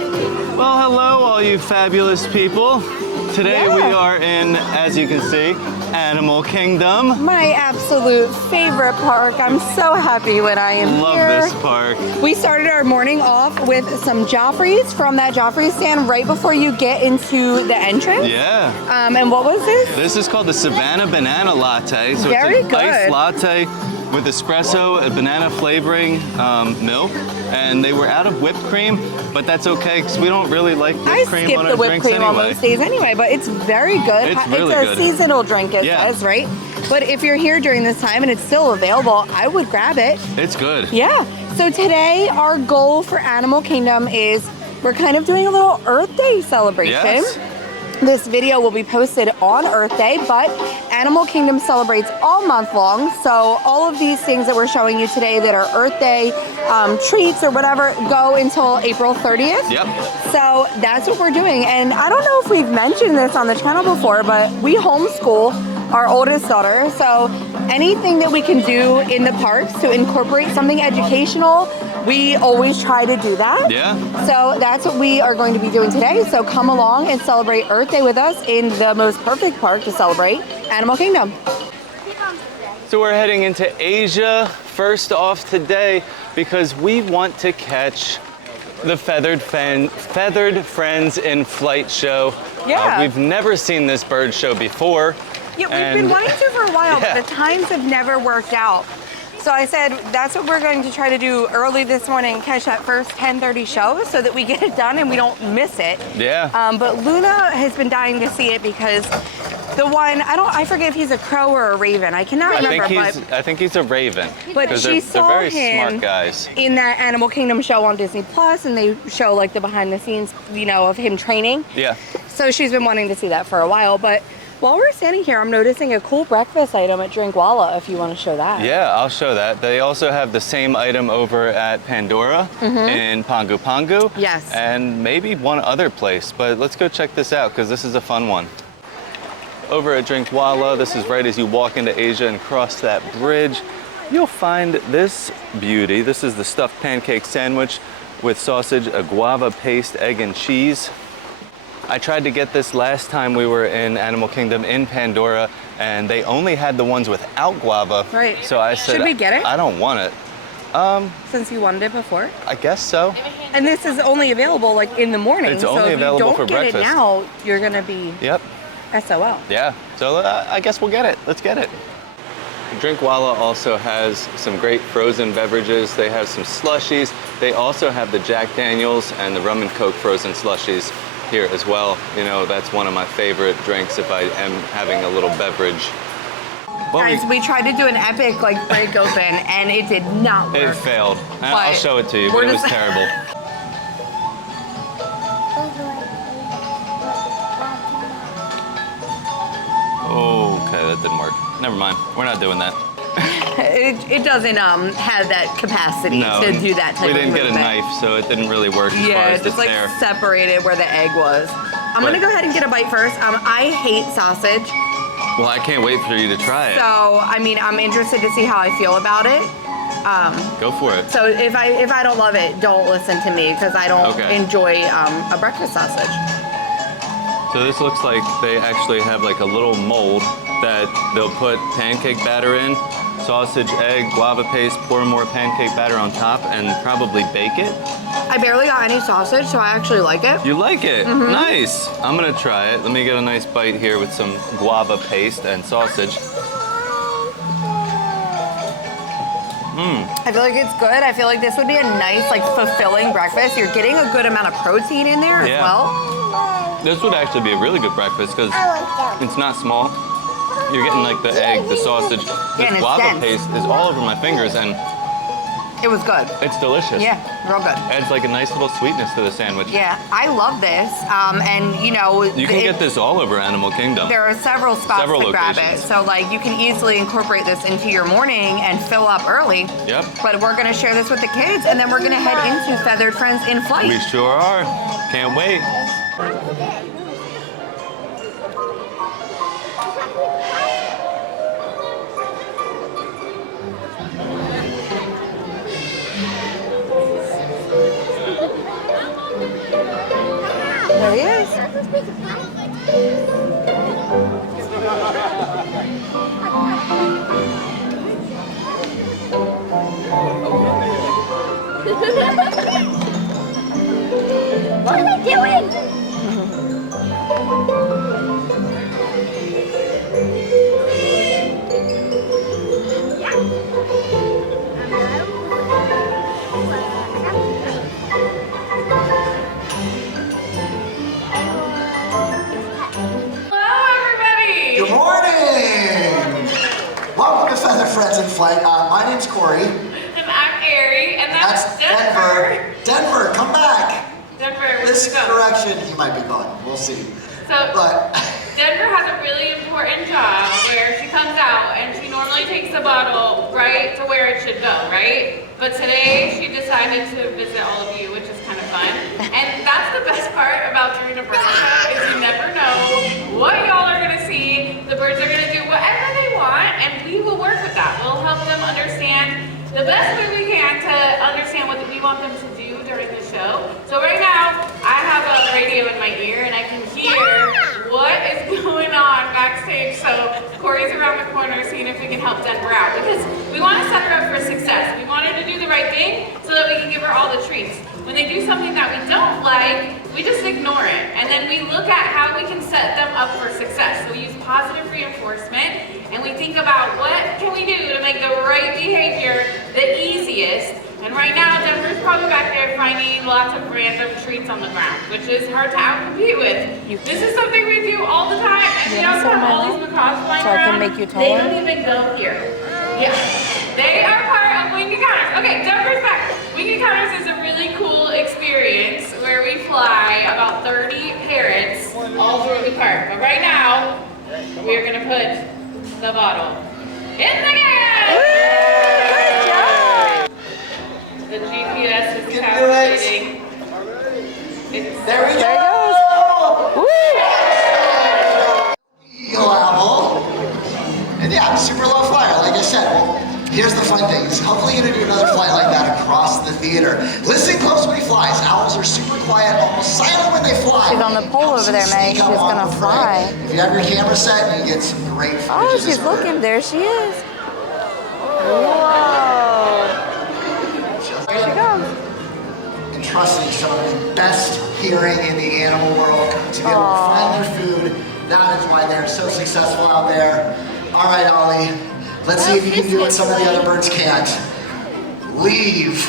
Well, hello, all you fabulous people. Today we are in, as you can see, Animal Kingdom. My absolute favorite park. I'm so happy when I am here. Love this park. We started our morning off with some Joffreys from that Joffrey stand right before you get into the entrance. Yeah. And what was this? This is called the Savannah Banana Latte. So Very it's an good. iced latte with espresso, a banana flavoring, milk, and they were out of whipped cream, but that's okay because we don't really like whipped cream on our drinks anyway. On most days anyway, but it's very good. It's really good. It's a seasonal drink, it says, right? But if you're here during this time and it's still available, I would grab it. It's good. Yeah. So today our goal for Animal Kingdom is we're kind of doing a little Earth Day celebration. Yes. This video will be posted on Earth Day, but Animal Kingdom celebrates all month long. So all of these things that we're showing you today that are Earth Day treats or whatever go until April 30th. Yep. So that's what we're doing. And I don't know if we've mentioned this on the channel before, but we homeschool our oldest daughter. So anything that we can do in the parks to incorporate something educational, we always try to do that. Yeah. So that's what we are going to be doing today. So come along and celebrate Earth Day with us in the most perfect park to celebrate, Animal Kingdom. So we're heading into Asia first off today because we want to catch the Feathered Friends in Flight show. Yeah. We've never seen this bird show before. Yeah, we've been wanting to for a while, but the times have never worked out. So I said, that's what we're going to try to do early this morning, catch that first 10:30 show so that we get it done and we don't miss it. Yeah. But Luna has been dying to see it because the one, I forget if he's a crow or a raven. I cannot remember. I think he's a raven. But she saw they're very him smart guys. In that Animal Kingdom show on Disney Plus, and they show like the behind the scenes, of him training. Yeah. So she's been wanting to see that for a while, but while we're standing here, I'm noticing a cool breakfast item at Drinkwalla, if you want to show that. Yeah, I'll show that. They also have the same item over at Pandora in Pangu Pangu. Yes. And maybe one other place, but let's go check this out because this is a fun one. Over at Drinkwalla, this is right as you walk into Asia and cross that bridge, you'll find this beauty. This is the stuffed pancake sandwich with sausage, a guava paste, egg, and cheese. I tried to get this last time we were in Animal Kingdom in Pandora, and they only had the ones without guava. Right. So I said, should we get it? I don't want it. Since you wanted it before? I guess so. And this is only available like in the morning. It's only available for breakfast. So if you don't get it now, you're gonna be SOL. Yeah. So I guess we'll get it. Let's get it. Drinkwalla also has some great frozen beverages. They have some slushies. They also have the Jack Daniels and the rum and Coke frozen slushies here as well. That's one of my favorite drinks if I am having a little beverage. Guys, we tried to do an epic break open and it did not work. It failed. I'll show it to you, but it was terrible. Okay, that didn't work. Never mind. We're not doing that. It doesn't have that capacity to do that type of movement. We didn't get a knife, so it didn't really work as far as the tear. Separated where the egg was. I'm gonna go ahead and get a bite first. I hate sausage. Well, I can't wait for you to try it. So, I'm interested to see how I feel about it. Go for it. So if I don't love it, don't listen to me because I don't enjoy a breakfast sausage. So this looks like they actually have like a little mold that they'll put pancake batter in, sausage, egg, guava paste, pour more pancake batter on top, and probably bake it. I barely got any sausage, so I actually like it. You like it? Nice. I'm gonna try it. Let me get a nice bite here with some guava paste and sausage. I feel like it's good. I feel like this would be a nice, fulfilling breakfast. You're getting a good amount of protein in there as well. This would actually be a really good breakfast because it's not small. You're getting the egg, the sausage. This guava paste is all over my fingers and it was good. It's delicious. Yeah, real good. Adds a nice little sweetness to the sandwich. Yeah, I love this. And you can get this all over Animal Kingdom. There are several spots to grab it. So you can easily incorporate this into your morning and fill up early. Yep. But we're gonna share this with the kids and then we're gonna head into Feathered Friends in Flight. We sure are. Can't wait. There he is. What are they doing? Good morning! Welcome to Feather Friends in Flight. My name's Corey. And I'm Ari, and that's Denver. Denver, come back! Denver, where'd This you go? correction, he might be gone. We'll see. So, But Denver has a really important job where she comes out and she normally takes the bottle right to where it should go, right? But today she decided to visit all of you, which is kind of fun. And that's the best part about doing a bird show is you never know what y'all are gonna see. The birds are gonna do whatever they want, and we will work with that. We'll help them understand the best way we can to understand what we want them to do during the show. So right now, I have a radio in my ear and I can hear what is going on backstage. So Corey's around the corner seeing if we can help Denver out because we want to set her up for success. We want her to do the right thing so that we can give her all the treats. When they do something that we don't like, we just ignore it. And then we look at how we can set them up for success. So we use positive reinforcement and we think about what can we do to make the right behavior the easiest. And right now, Denver's probably back there finding lots of random treats on the ground, which is hard to outcompete with. This is something we do all the time, and we also have all these macaws flying So I can around. make you They taller? don't even go here. Yeah, they are part of Wing Encounters. Okay, Denver's back. Wing Encounters is a really cool experience where we fly about 30 parrots all through the park. But right now, we are gonna put the bottle in the can. The GPS is You can do calculating. there we There go! it goes. Woo! Eagle owl. And yeah, I'm a super low flyer, like I said. Well, here's the fun thing. He's hopefully going to do another flight like that across the theater. Listen close when he flies. Owls are super quiet, almost silent when they fly. She's on the pole Helps over there, them Meg. sneak She's up on gonna the prey. fly. If you have your camera set, you get some great footage Oh, of this she's bird. looking. There she is. Whoa. There she goes. And trusting some of the best hearing in the animal world to be able to find their food. That is why they're so successful out there. All right, Ollie, let's see if you can do what some of the other birds can't. Leave.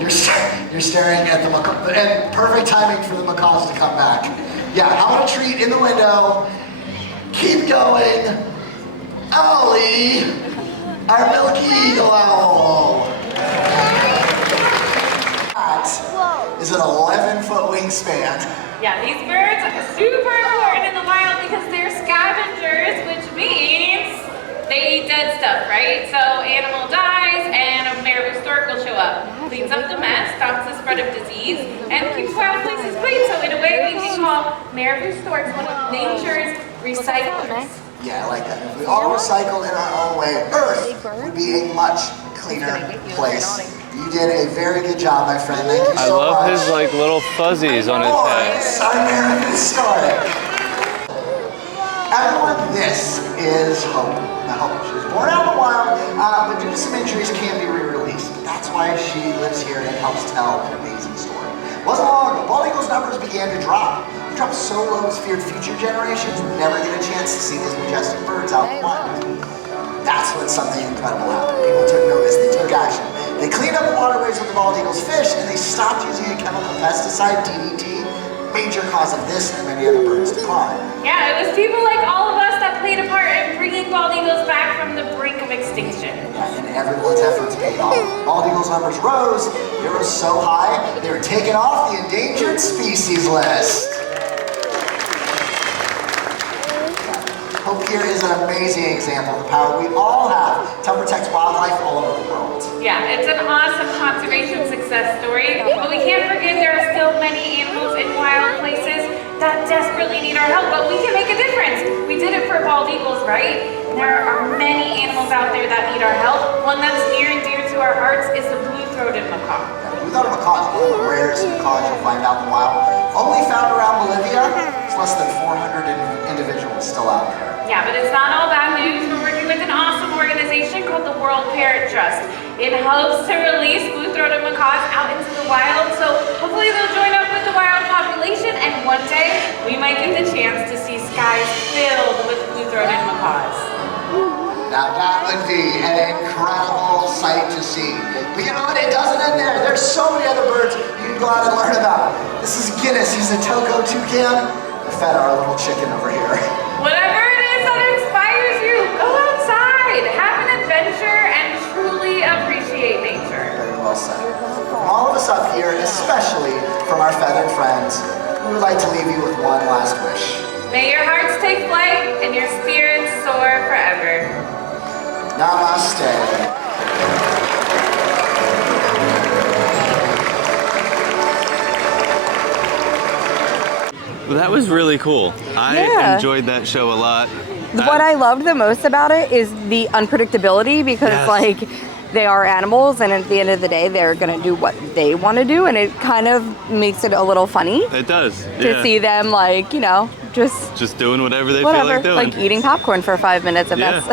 You're staring at the macaw, and perfect timing for the macaws to come back. Yeah, how about a treat in the window? Keep going. Ollie, our milky eagle owl. That is an 11-foot wingspan. Yeah, these birds are super important in the wild because they're scavengers, which means they eat dead stuff, right? So animal dies and a marabou stork will show up, cleans up the mess, stops the spread of disease, and keeps wild places clean. So in a way, we can call marabou storks one of nature's recyclers. Yeah, I like that. If we all recycled in our own way, Earth would be a much cleaner place. You did a very good job, my friend. Thank you I so love much. his like little fuzzies on his head. Our American historic. Everyone, this is Hope. Now, Hope, she was born out in the wild, but due to some injuries, can't be re-released. That's why she lives here and helps tell an amazing story. Wasn't long ago, bald eagles' numbers began to drop. They dropped so low, it's feared future generations would never get a chance to see these majestic birds out in the wild. That's when something incredible happened. People took notice, they took action. They cleaned up the waterways with the bald eagles fish, and they stopped using a chemical pesticide, DDT, major cause of this and many other birds' decline. Yeah, it was people like all of us that played a part in bringing bald eagles back from the brink of extinction. Yeah, and everyone's efforts paid off. Bald eagles' numbers rose. They rose so high, they were taken off the endangered species list. Hope here is an amazing example of the power we all have to protect wildlife all over the world. Yeah, it's an awesome conservation success story, but we can't forget there are still many animals in wild places that desperately need our help, but we can make a difference. We did it for bald eagles, right? There are many animals out there that need our help. One that's near and dear to our hearts is the blue-throated macaw. We thought of macaws, one of the rare rarest macaws you'll find out in the wild. Only found around Bolivia. It's less than 400 individuals still out there. Yeah, but it's not all bad news. We're working with an awesome organization called the World Parrot Trust. It hopes to release blue-throated macaws out into the wild, so hopefully they'll join up with the wild population, and one day we might get the chance to see skies filled with blue-throated macaws. Now that would be an incredible sight to see. But you know what, it doesn't end there. There's so many other birds you can go out and learn about. This is Guinness, he's a Toko toucan. We fed our little chicken over here. Whatever it is that inspires you, go outside, have an adventure, and truly appreciate nature. Very well said. From all of us up here, especially from our feathered friends, we would like to leave you with one last wish. May your hearts take flight and your spirits soar forever. Namaste. Well, that was really cool. I enjoyed that show a lot. What I loved the most about it is the unpredictability, because like they are animals, and at the end of the day they're gonna do what they want to do, and it kind of makes it a little funny. It does. To see them, like, you know, just doing whatever they feel like doing. Like eating popcorn for 5 minutes if that's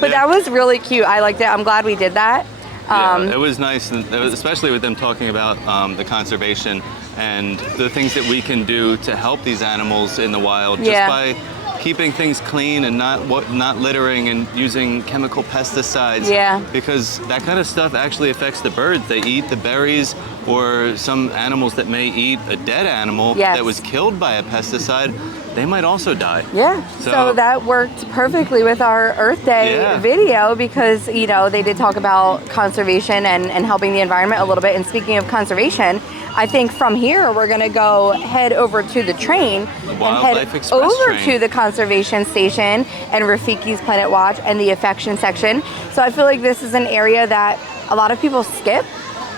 but that was really cute. I liked it. I'm glad we did that. It was nice, especially with them talking about the conservation and the things that we can do to help these animals in the wild, just by keeping things clean and not littering and using chemical pesticides. Yeah. Because that kind of stuff actually affects the birds. They eat the berries, or some animals that may eat a dead animal that was killed by a pesticide, they might also die. Yeah, so that worked perfectly with our Earth Day video, because, you know, they did talk about conservation and helping the environment a little bit. And speaking of conservation, I think from here we're gonna go head over to the train and head over to the conservation station and Rafiki's Planet Watch and the affection section. So I feel like this is an area that a lot of people skip.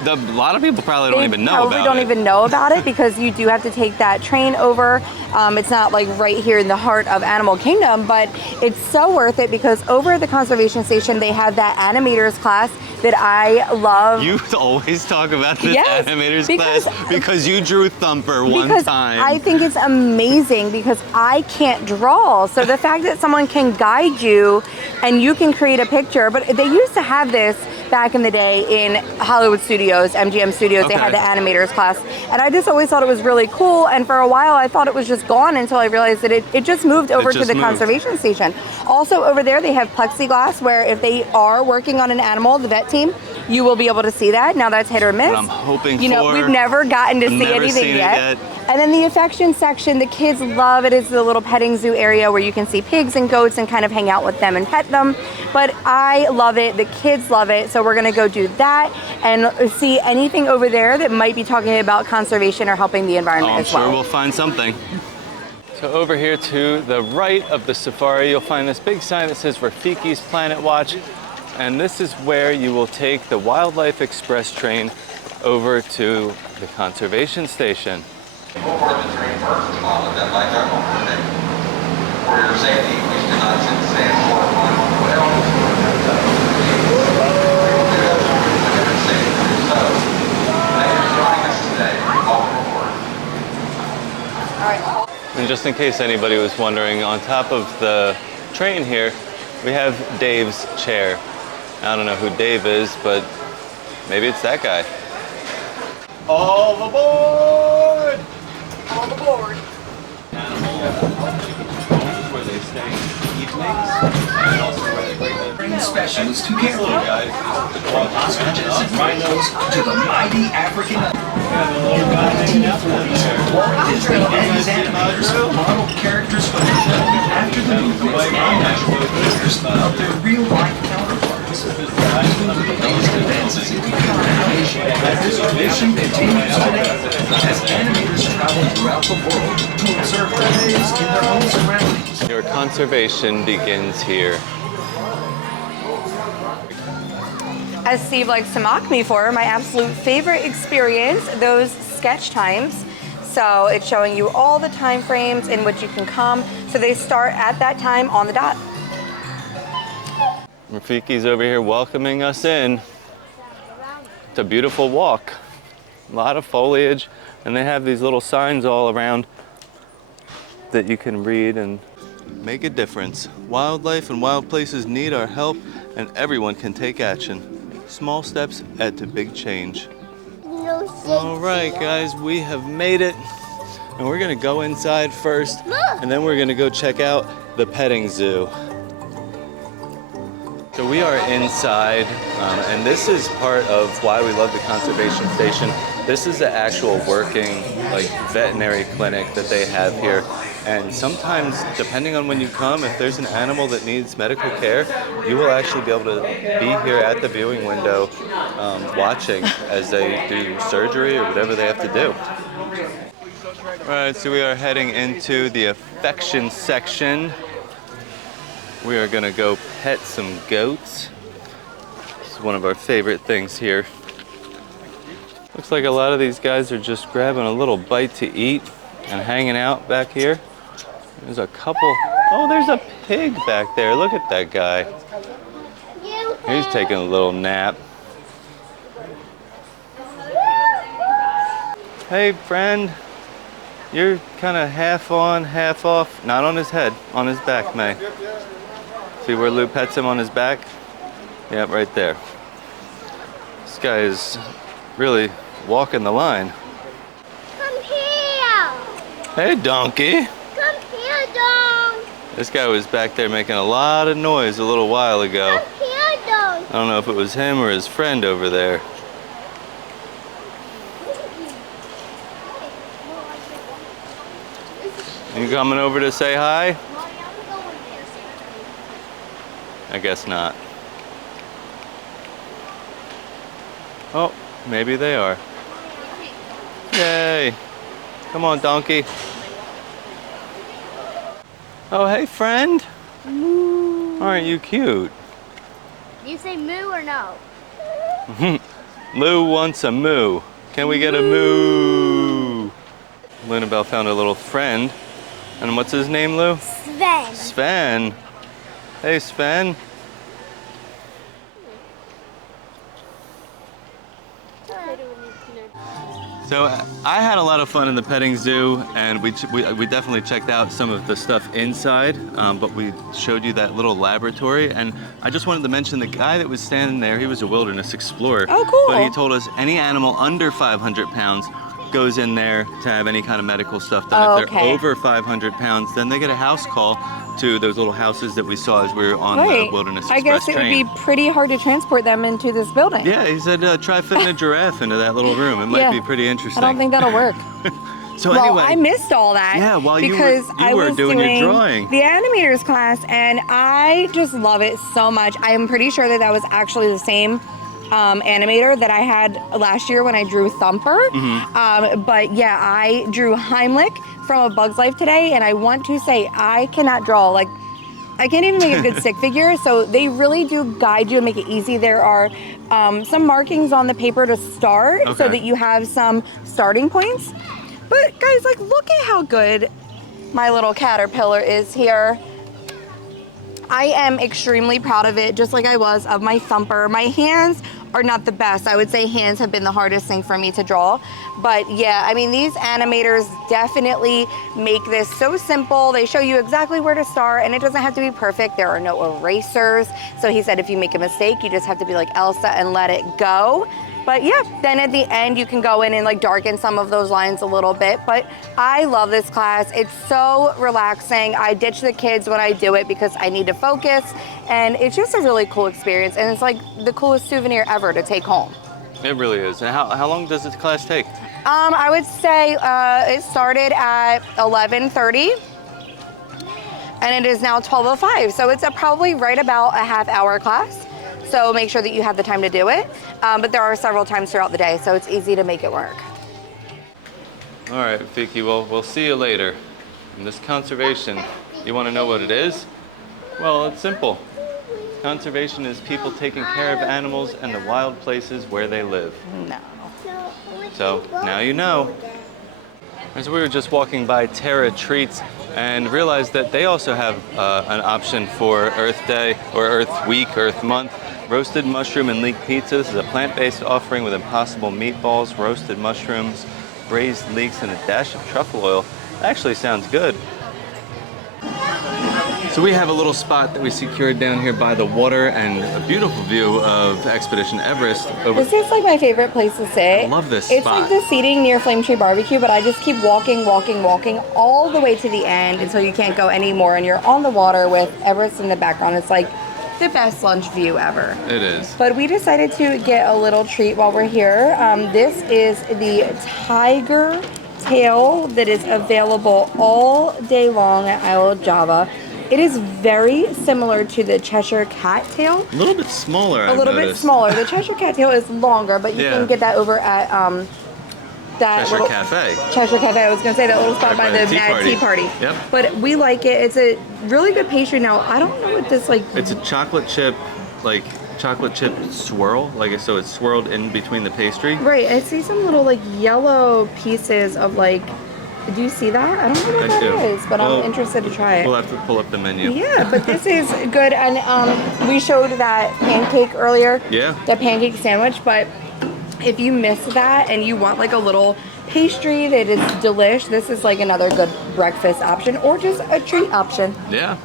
A lot of people probably don't even know about it. Probably don't even know about it, because you do have to take that train over. It's not like right here in the heart of Animal Kingdom, but it's so worth it, because over at the conservation station they have that animators class that I love. You always talk about this animators class because you drew Thumper one time. I think it's amazing, because I can't draw. So the fact that someone can guide you and you can create a picture, but they used to have this back in the day in Hollywood Studios, MGM Studios, they had the animators class. And I just always thought it was really cool. And for a while I thought it was just gone, until I realized that it just moved over to the conservation station. Also over there they have plexiglass, where if they are working on an animal, the vet team, you will be able to see that. Now that's hit or miss. But I'm hoping you know, we've never gotten to see anything yet. And then the affection section, the kids love it. It's the little petting zoo area where you can see pigs and goats and kind of hang out with them and pet them. But I love it, the kids love it. So we're gonna go do that and see anything over there that might be talking about conservation or helping the environment as well. I'm sure we'll find something. So over here to the right of the safari, you'll find this big sign that says Rafiki's Planet Watch. And this is where you will take the Wildlife Express train over to the conservation station. We'll board the train first and follow them by general permit. For your safety, please do not sit, stand, or climb on the wheel. And just in case anybody was wondering, on top of the train here, we have Dave's chair. I don't know who Dave is, but maybe it's that guy. All aboard! All aboard. Where they stay evenings, and also where they bring the specialist who care from ostriches and rhinos to the mighty African. Walt Disney and his animators modeled characters from the film after the movements and natural behaviors of their real-life counterparts. The latest advances in computer animation, this mission continues today as animators travel throughout the world to observe animals in their own surroundings. Your conservation begins here. As Steve likes to mock me for, my absolute favorite experience, those sketch times. So it's showing you all the time frames in which you can come. So they start at that time on the dot. Rafiki's over here welcoming us in. It's a beautiful walk. A lot of foliage, and they have these little signs all around that you can read and make a difference. Wildlife and wild places need our help, and everyone can take action. Small steps add to big change. All right, guys, we have made it, and we're gonna go inside first, and then we're gonna go check out the petting zoo. So we are inside, and this is part of why we love the conservation station. This is the actual working, like, veterinary clinic that they have here. And sometimes, depending on when you come, if there's an animal that needs medical care, you will actually be able to be here at the viewing window watching as they do surgery or whatever they have to do. All right, so we are heading into the affection section. We are gonna go pet some goats. This is one of our favorite things here. Looks like a lot of these guys are just grabbing a little bite to eat and hanging out back here. There's a couple. Oh, there's a pig back there. Look at that guy. He's taking a little nap. Hey, friend. You're kind of half on, half off. Not on his head, on his back, May. See where Lou pets him on his back? Yeah, right there. This guy is really walking the line. Come here. Hey, donkey. Come here, dog. This guy was back there making a lot of noise a little while ago. Come here, dog. I don't know if it was him or his friend over there. You coming over to say hi? I guess not. Oh, maybe they are. Yay! Come on, donkey. Oh, hey, friend. Moo. Aren't you cute? You say moo or no? Lou wants a moo. Can we get a moo? Lunabelle found a little friend. And what's his name, Lou? Sven. Sven. Hey, Sven. So I had a lot of fun in the petting zoo, and we definitely checked out some of the stuff inside, but we showed you that little laboratory, and I just wanted to mention the guy that was standing there, he was a wilderness explorer. Oh, cool. But he told us any animal under 500 pounds goes in there to have any kind of medical stuff done. Oh, if they're okay. over 500 pounds, then they get a house call to those little houses that we saw as we were on the Wilderness I Express guess it train. would be pretty hard to transport them into this building. Yeah, he said try fitting a giraffe into that little room. It might Yeah. be pretty interesting. I don't think that'll work. So Well, anyway, I missed all that. Yeah, while you because were I was doing your drawing. the animators class, and I just love it so much. I am pretty sure that that was actually the same animator that I had last year when I drew Thumper. But yeah, I drew Heimlich from A Bug's Life today, and I want to say I cannot draw. Like, I can't even make a good stick figure, so they really do guide you and make it easy. There are some markings on the paper to start so that you have some starting points. But guys, like, look at how good my little caterpillar is here. I am extremely proud of it, just like I was of my Thumper. My hands are not the best. I would say hands have been the hardest thing for me to draw. But yeah, I mean, these animators definitely make this so simple. They show you exactly where to start, and it doesn't have to be perfect. There are no erasers. So he said if you make a mistake, you just have to be like Elsa and let it go. But yeah, then at the end, you can go in and like darken some of those lines a little bit. But I love this class. It's so relaxing. I ditch the kids when I do it because I need to focus. And it's just a really cool experience. And it's like the coolest souvenir ever to take home. It really is. And how long does this class take? I would say it started at 11:30. And it is now 12:05. So it's probably right about a half-hour class. So make sure that you have the time to do it. But there are several times throughout the day, so it's easy to make it work. All right, Vicky, well, we'll see you later. And this conservation, you want to know what it is? Well, it's simple. Conservation is people taking care of animals and the wild places where they live. No. So now you know. As we were just walking by Terra Treats and realized that they also have an option for Earth Day or Earth Week, Earth Month. Roasted mushroom and leek pizza. This is a plant-based offering with impossible meatballs, roasted mushrooms, braised leeks, and a dash of truffle oil. That actually sounds good. So we have a little spot that we secured down here by the water and a beautiful view of Expedition Everest. This is like my favorite place to sit. I love this It's spot. like the seating near Flame Tree Barbecue, but I just keep walking all the way to the end until you can't go anymore, and you're on the water with Everest in the background. It's like the best lunch view ever. It is. But we decided to get a little treat while we're here. This is the tiger tail that is available all day long at Isle of Java. It is very similar to the Cheshire cat tail. A little bit smaller, A little bit smaller. The Cheshire cat tail is longer, but you Yeah. can get that over at that Cheshire little Cafe. Cheshire Cafe. I was gonna say that little spot by the Mad Tea Party. Yep. But we like it. It's a really good pastry. Now I don't know what this like. It's a chocolate chip swirl, so it's swirled in between the pastry. Right. I see some little like yellow pieces of like. Do you see that? I don't know what I that do. is, but Well, I'm interested to try it. We'll have to pull up the menu. Yeah, but this is good. And we showed that pancake earlier. Yeah. The pancake sandwich, but if you miss that and you want like a little pastry that is delish, this is like another good breakfast option or just a treat option. Yeah.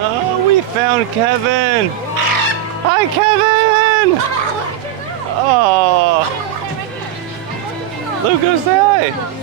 Oh, we found Kevin. Hi, Kevin. Oh. Luke, say hi.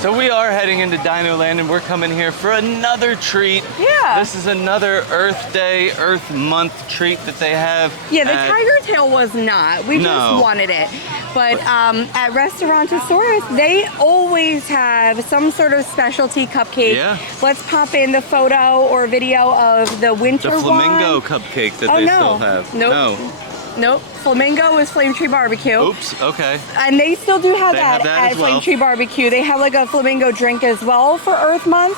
So we are heading into Dino Land, and we're coming here for another treat. Yeah. This is another Earth Day, Earth Month treat that they have. Yeah, the at- tiger tail was not. We No. just wanted it. But at Restaurantosaurus, they always have some sort of specialty cupcake. Yeah. Let's pop in the photo or video of the winter The flamingo one. cupcake that Oh, they no. still have. Nope. No. Nope. Flamingo is Flame Tree Barbecue. Oops, okay. And they still do have They that have that at as Flame well. Tree Barbecue. They have like a flamingo drink as well for Earth Month.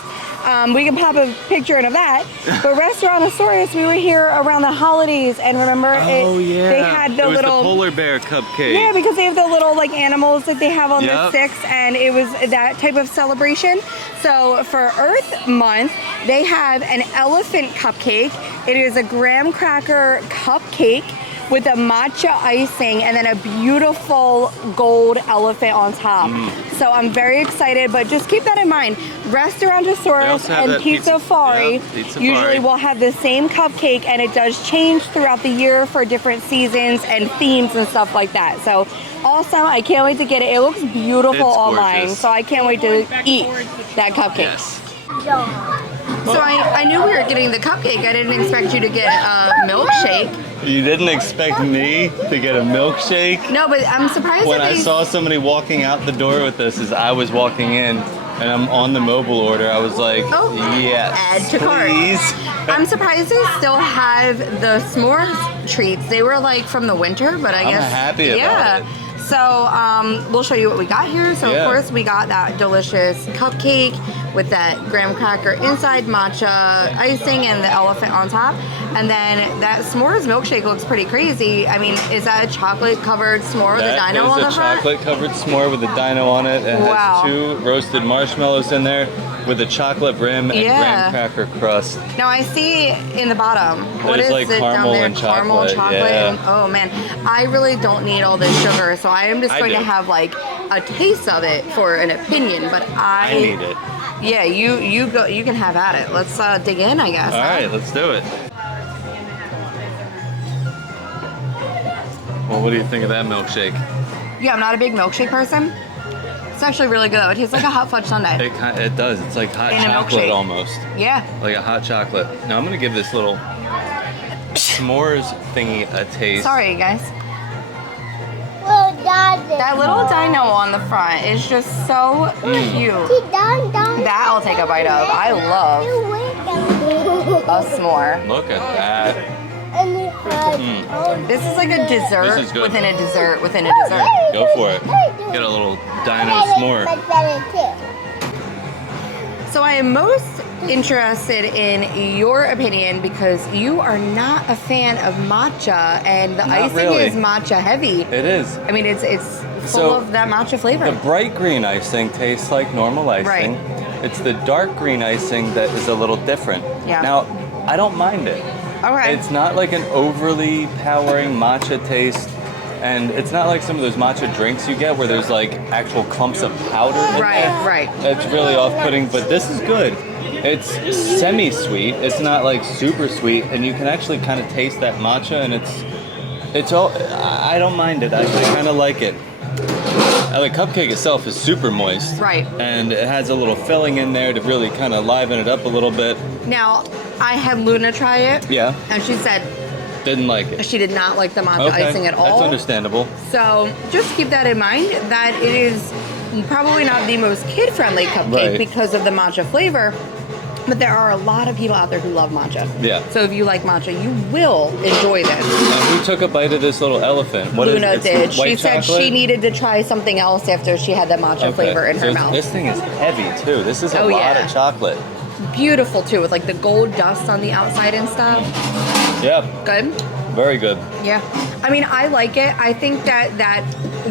We can pop a picture in of that. But Restaurantosaurus, we were here around the holidays, and remember, Oh, yeah. they had the it was little the polar bear cupcake. Yeah, because they have the little like animals that they have on the Yep. sticks, and it was that type of celebration. So for Earth Month, they have an elephant cupcake. It is a graham cracker cupcake with a matcha icing and then a beautiful gold elephant on top. So I'm very excited, but just keep that in mind. They Restaurantosaurus also have and that Pizzafari yeah, Pizzafari. usually will have the same cupcake, and it does change throughout the year for different seasons and themes and stuff like that. So awesome. I can't wait to get it. It looks beautiful It's online, gorgeous. so I can't wait to eat that cupcake. Yes. So I knew we were getting the cupcake. I didn't expect you to get a milkshake. You didn't expect me to get a milkshake? No, but I'm surprised When that I they... saw somebody walking out the door with this as I was walking in, and I'm on the mobile order, I was like, Oh, yes, add to cart. please. I'm surprised they still have the s'mores treats. They were like from the winter, but I I'm guess happy about it. So we'll show you what we got here. So Yeah. of course we got that delicious cupcake with that graham cracker inside, matcha icing, and the elephant on top. And then that s'mores milkshake looks pretty crazy. I mean, is that a chocolate covered s'more with a That dino on the is a front? chocolate covered s'more with a dino on it. It Wow. has 2 roasted marshmallows in there with a chocolate brim and Yeah. graham cracker crust. Now I see in the bottom. What There's is like it down caramel there? and Caramel and chocolate, chocolate. yeah. And, oh man, I really don't need all this sugar, so I am just I going do. to have like a taste of it for an opinion. But I need it. Yeah, you go. You can have at it. Let's dig in, I guess. All right, let's do it. Well, what do you think of that milkshake? Yeah, I'm not a big milkshake person. It's actually really good though. It tastes like a hot fudge sundae. It does. It's like hot In a chocolate milkshake. almost. Yeah. Like a hot chocolate. Now I'm gonna give this little s'mores thingy a taste. Sorry, you guys. Well, Daddy. That little dino on the front is just so cute. Sit down, down. That I'll take a bite of. I love a s'more. Look at that. And This is like a dessert This is good. within a dessert within a dessert. Go for it. Get a little dino s'more. So I am most interested in your opinion because you are not a fan of matcha, and the icing really. is matcha heavy. It is. I mean, it's full So, of that matcha flavor. The bright green icing tastes like normal icing. Right. It's the dark green icing that is a little different. Yeah. Now, I don't mind it. Okay. It's not like an overly powering matcha taste. And it's not like some of those matcha drinks you get where there's like actual clumps of powder in there. Right. It's really off-putting, but this is good. It's semi-sweet. It's not like super sweet, and you can actually kind of taste that matcha, and it's all. I don't mind it. I kind of like it. The cupcake itself is super moist. Right. And it has a little filling in there to really kind of liven it up a little bit. Now, I had Luna try it. Yeah. And she said Didn't like it. she did not like the matcha icing at all. That's understandable. So just keep that in mind, that it is probably not the most kid-friendly cupcake Right. because of the matcha flavor, but there are a lot of people out there who love matcha. Yeah. So if you like matcha, you will enjoy this. And who took a bite of this little elephant? What is Luna it? It's did. white She said chocolate? she needed to try something else after she had the matcha flavor in So her mouth. This thing is heavy too. This is a Oh, lot yeah. of chocolate. Beautiful too, with like the gold dust on the outside and stuff. Yep. Good. Very good. Yeah. I mean, I like it. I think that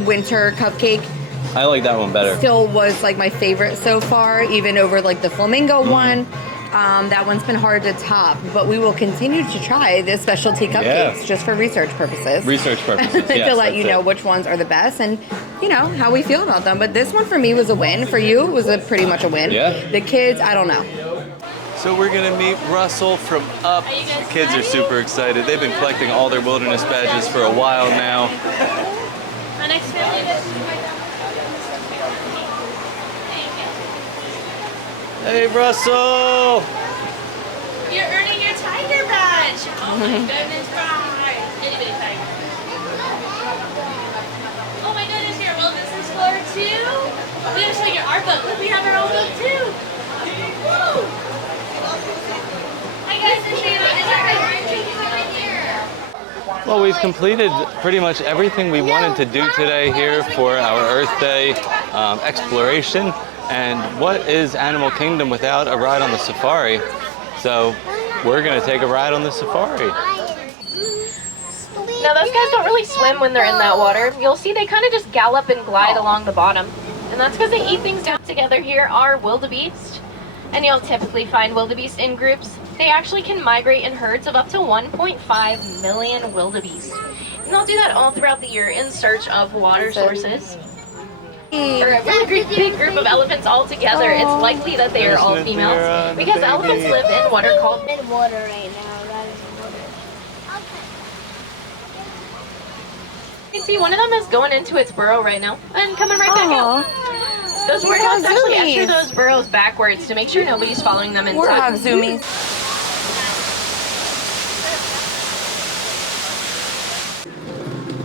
winter cupcake I like that one better. still was like my favorite so far, even over like the flamingo one. That one's been hard to top, but we will continue to try the specialty cupcakes just for research purposes. Research purposes, yes, to let you that's know it. which ones are the best and, you know, how we feel about them. But this one for me was a win. For you, it was pretty much a win. Yeah. The kids, I don't know. So we're gonna meet Russell from Up. The kids are super excited. They've been collecting all their wilderness badges for a while now. My next family Hey, Russell! You're earning your tiger badge. Oh my goodness, right. Itty bitty tiger. Oh my goodness, your wilderness explorer too. We have to show you our book. Look, we have our own book too. Woo! Hi guys, this is right here. Well, we've completed pretty much everything we wanted to do today here for our Earth Day exploration. And what is Animal Kingdom without a ride on the safari? So we're gonna take a ride on the safari. Now those guys don't really swim when they're in that water. You'll see they kind of just gallop and glide along the bottom. And that's because they eat things down together. Here are wildebeest. And you'll typically find wildebeest in groups. They actually can migrate in herds of up to 1.5 million wildebeest. And they'll do that all throughout the year in search of water sources. For a really big group of elephants all together, it's likely that they are all females because elephants live in what are called I'm in water right now. That is water. You can see one of them is going into its burrow right now and coming right back out. Those warthogs actually enter those burrows backwards to make sure nobody's following them inside. Warthog zoomies.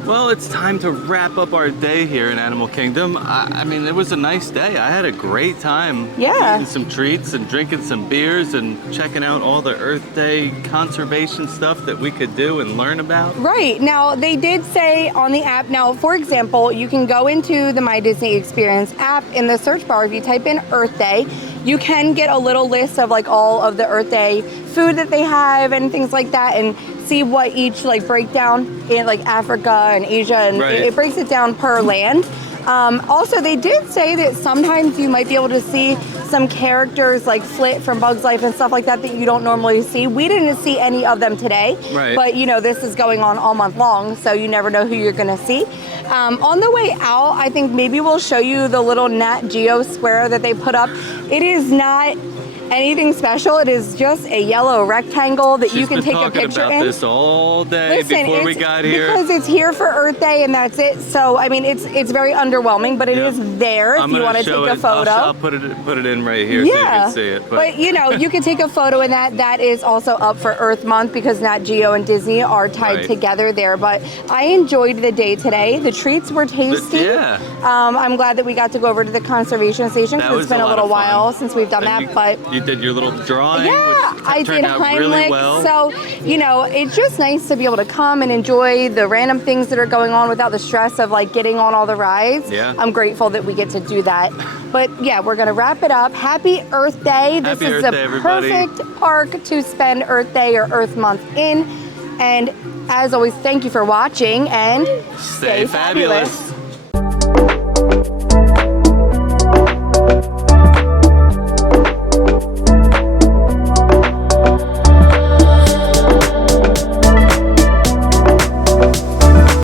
Well, it's time to wrap up our day here in Animal Kingdom. I mean, it was a nice day. I had a great time eating some treats and drinking some beers and checking out all the Earth Day conservation stuff that we could do and learn about. Right. Now, they did say on the app, now, for example, you can go into the My Disney Experience app in the search bar. If you type in Earth Day, you can get a little list of like all of the Earth Day food that they have and things like that, and see what each like breakdown in like Africa and Asia, and it breaks it down per land. Also, they did say that sometimes you might be able to see some characters like Flit from Bug's Life and stuff like that that you don't normally see. We didn't see any of them today, but you know, this is going on all month long, so you never know who you're gonna see. On the way out, I think maybe we'll show you the little Nat Geo square that they put up. It is not anything special. It is just a yellow rectangle that you can take a picture in. She's been talking about this all day before we got here. Because it's here for Earth Day and that's it. So I mean, it's very underwhelming, but it is there if you want to take a photo. I'll put it in right here so you can see it. But you know, you can take a photo in that. That is also up for Earth Month because Nat Geo and Disney are tied together there. But I enjoyed the day today. The treats were tasty. I'm glad that we got to go over to the conservation station because it's been a little while since we've done that. But You did your little drawing, Yeah, which I turned did out really Heimlich. well. So, you know, it's just nice to be able to come and enjoy the random things that are going on without the stress of like getting on all the rides. Yeah. I'm grateful that we get to do that. But yeah, we're gonna wrap it up. Happy Earth Day. This Happy is Earth the Day, everybody. perfect park to spend Earth Day or Earth Month in. And as always, thank you for watching and Stay fabulous.